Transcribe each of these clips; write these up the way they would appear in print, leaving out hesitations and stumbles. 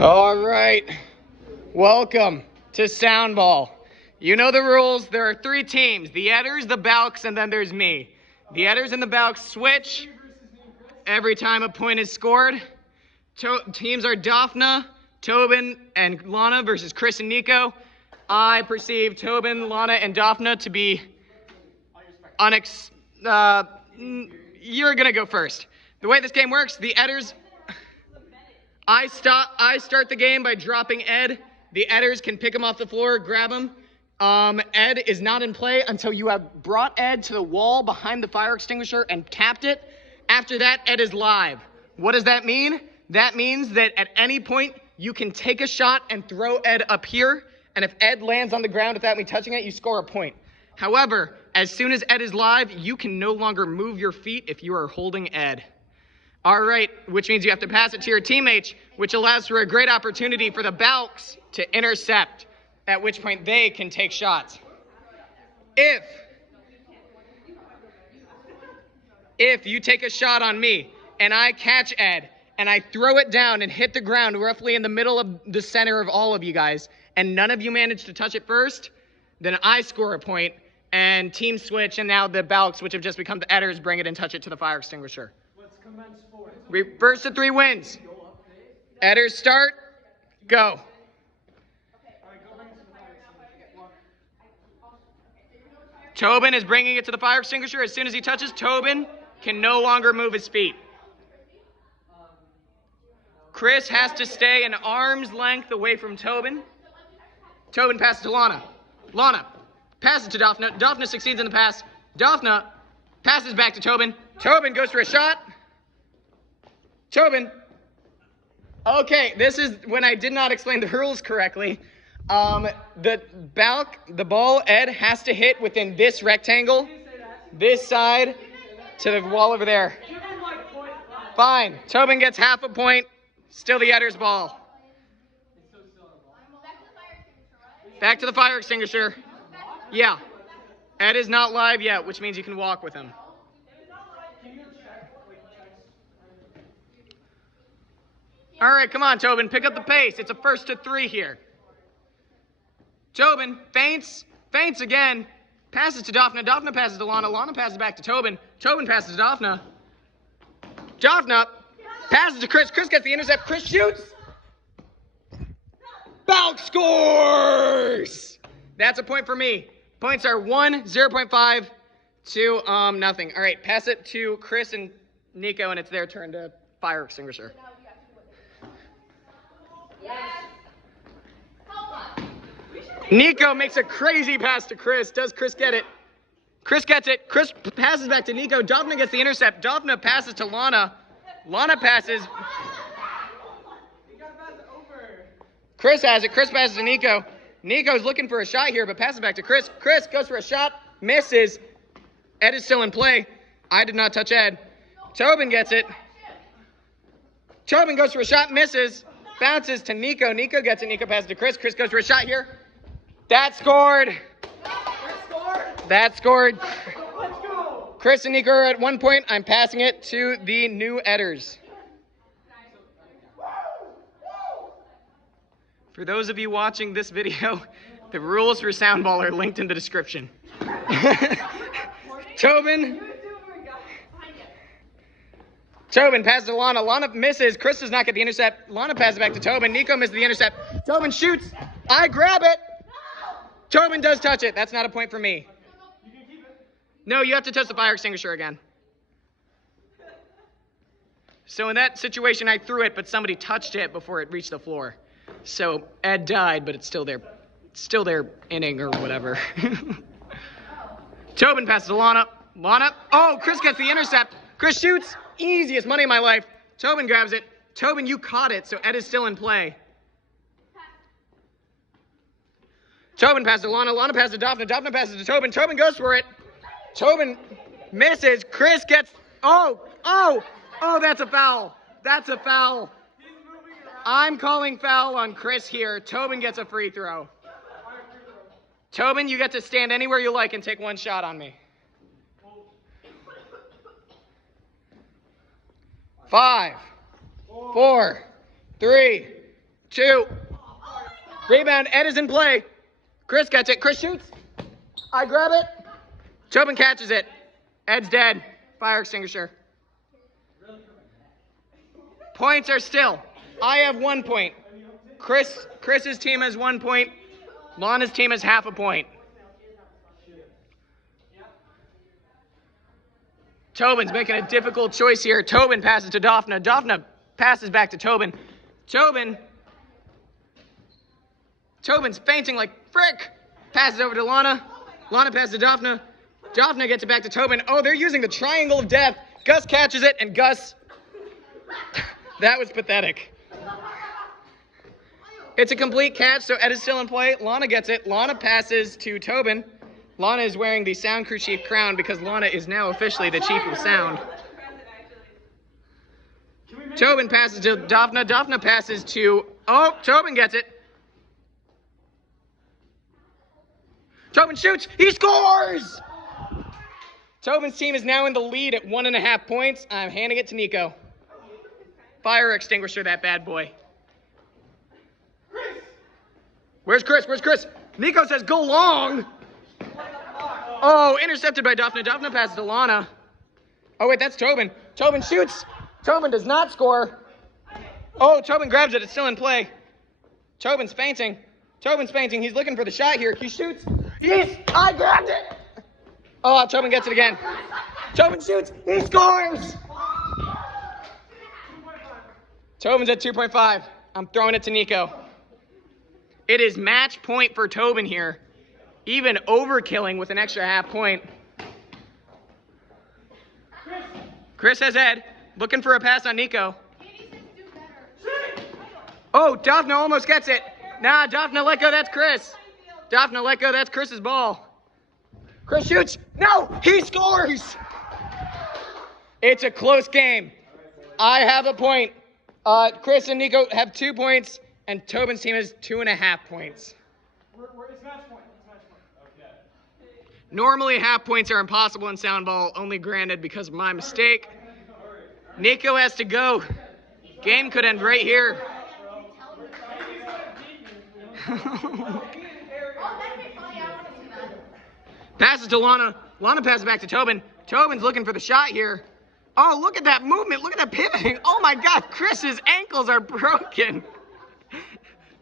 All right, welcome to Soundball. You know the rules. There are three teams, the Edders, the Balks, and then there's me. The Edders and the Balks switch every time a point is scored. Teams are Daphna, Tobin, and Lana versus Chris and Nico. I perceive Tobin, Lana, and Daphna to be you're gonna go first. The way this game works, the Edders, I start the game by dropping Ed. The Edders can pick him off the floor, grab him. Ed is not in play until you have brought Ed to the wall behind the fire extinguisher and tapped it. After that, Ed is live. What does that mean? That means that at any point, you can take a shot and throw Ed up here, and if Ed lands on the ground without me touching it, you score a point. However, as soon as Ed is live, you can no longer move your feet if you are holding Ed. All right, which means you have to pass it to your teammates, which allows for a great opportunity for the Balks to intercept, at which point they can take shots. If you take a shot on me and I catch Ed and I throw it down and hit the ground roughly in the middle of the center of all of you guys, and none of you manage to touch it first, then I score a point, and team switch, and now the Balks, which have just become the Edders, bring it and touch it to the fire extinguisher. First to three wins. Edders start. Go. Tobin is bringing it to the fire extinguisher. As soon as he touches, Tobin can no longer move his feet. Chris has to stay an arm's length away from Tobin. Tobin passes to Lana. Lana passes to Daphna. Daphna succeeds in the pass. Daphna passes back to Tobin. Tobin goes for a shot. Tobin. Okay, this is when I did not explain the rules correctly. The ball, Ed, has to hit within this rectangle, this side, to the wall over there. Fine. Tobin gets half a point. Still the Edders' ball. Back to the fire extinguisher. Yeah. Ed is not live yet, which means you can walk with him. All right, come on, Tobin. Pick up the pace. It's a first to three here. Tobin feints again. Passes to Daphna. Daphna passes to Lana. Lana passes back to Tobin. Tobin passes to Daphna. Daphna passes to Chris. Chris gets the intercept. Chris shoots. Balk scores! That's a point for me. Points are 1, 0.5, 2, nothing. All right, pass it to Chris and Nico, and it's their turn to fire extinguisher. Nico makes a crazy pass to Chris. Does Chris get it? Chris gets it. Chris passes back to Nico. Daphna gets the intercept. Daphna passes to Lana. Lana passes. Chris has it. Chris passes to Nico. Nico's looking for a shot here, but passes back to Chris. Chris goes for a shot. Misses. Ed is still in play. I did not touch Ed. Tobin gets it. Tobin goes for a shot. Misses. Bounces to Nico. Nico gets it. Nico passes to Chris. Chris goes for a shot here. That scored. That scored. Chris and Nico are at 1 point. I'm passing it to the new Edders. For those of you watching this video, the rules for Soundball are linked in the description. Tobin passes to Lana. Lana misses. Chris does not get the intercept. Lana passes back to Tobin. Nico misses the intercept. Tobin shoots. I grab it. Tobin does touch it. That's not a point for me. No, you have to touch the fire extinguisher again. So in that situation, I threw it, but somebody touched it before it reached the floor. So Ed died, but it's still their inning or whatever. Tobin passes to Lana. Lana. Oh, Chris gets the intercept. Chris shoots. Easiest money in my life. Tobin grabs it. Tobin, you caught it, so Ed is still in play. Tobin passes to Lana. Lana passes to Daphna. Daphna passes to Tobin. Tobin goes for it. Tobin misses. Chris gets... Oh, that's a foul. That's a foul. I'm calling foul on Chris here. Tobin gets a free throw. Tobin, you get to stand anywhere you like and take one shot on me. 5, 4, 3, 2. Rebound. Ed is in play. Chris gets it. Chris shoots. I grab it. Tobin catches it. Ed's dead. Fire extinguisher. Points are still. I have 1 point. Chris's team has 1 point. Lana's team has half a point. Tobin's making a difficult choice here. Tobin passes to Daphna. Daphna passes back to Tobin. Tobin's fainting like frick. Passes over to Lana. Lana passes to Daphna. Daphna gets it back to Tobin. Oh, they're using the triangle of death. Gus catches it, and Gus... That was pathetic. It's a complete catch, so Ed is still in play. Lana gets it. Lana passes to Tobin. Lana is wearing the sound crew chief crown because Lana is now officially the chief of sound. Tobin passes to Daphna. Daphna passes to... Oh, Tobin gets it. Tobin shoots. He scores! Tobin's team is now in the lead at 1.5 points. I'm handing it to Nico. Fire extinguisher that bad boy. Where's Chris? Nico says go long. Oh, intercepted by Daphna. Daphna passes to Lana. Oh, wait, that's Tobin. Tobin shoots. Tobin does not score. Oh, Tobin grabs it. It's still in play. Tobin's fainting. He's looking for the shot here. He shoots. Yes, I grabbed it. Oh, Tobin gets it again. Tobin shoots. He scores. Tobin's at 2.5. I'm throwing it to Nico. It is match point for Tobin here. Even overkilling with an extra half point. Chris has Ed. Looking for a pass on Nico. Oh, Daphna almost gets it. Nah, Daphna let go. That's Chris. Daphna let go. That's Chris's ball. Chris shoots. No, he scores. It's a close game. I have a point. Chris and Nico have 2 points, and Tobin's team has 2.5 points. It's match point. Okay. Normally, half points are impossible in Soundball, only granted because of my mistake. Nico has to go. Game could end right here. Passes to Lana. Lana passes back to Tobin. Tobin's looking for the shot here. Oh, look at that movement. Look at that pivoting. Oh, my God. Chris's ankles are broken.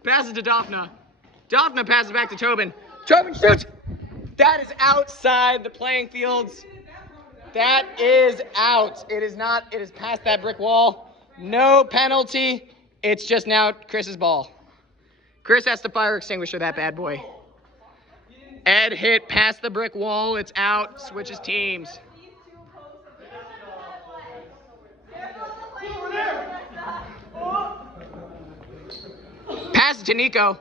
Passes to Daphna. Daphna passes back to Tobin. Tobin shoots. That is outside the playing fields. That is out. It is not. It is past that brick wall. No penalty. It's just now Chris's ball. Chris has to fire extinguisher that bad boy. Ed hit past the brick wall. It's out. Switches teams. Passes to Nico.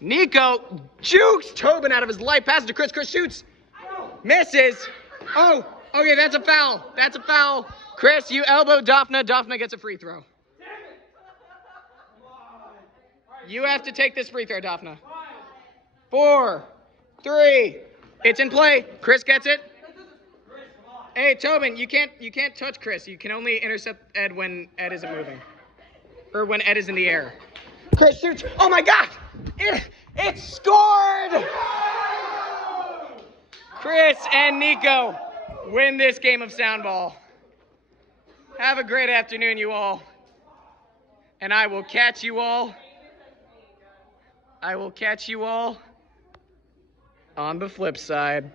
Nico jukes Tobin out of his life. Passes to Chris. Chris shoots. Misses. Oh, okay, that's a foul. That's a foul. Chris, you elbow Daphna. Daphna gets a free throw. You have to take this free throw, Daphna. 4, 3. It's in play. Chris gets it. Hey, Tobin, you can't touch Chris. You can only intercept Ed when Ed isn't moving. Or when Ed is in the air. Chris shoots. Oh my God! It scored! Chris and Nico win this game of Soundball. Have a great afternoon, you all. And I will catch you all on the flip side.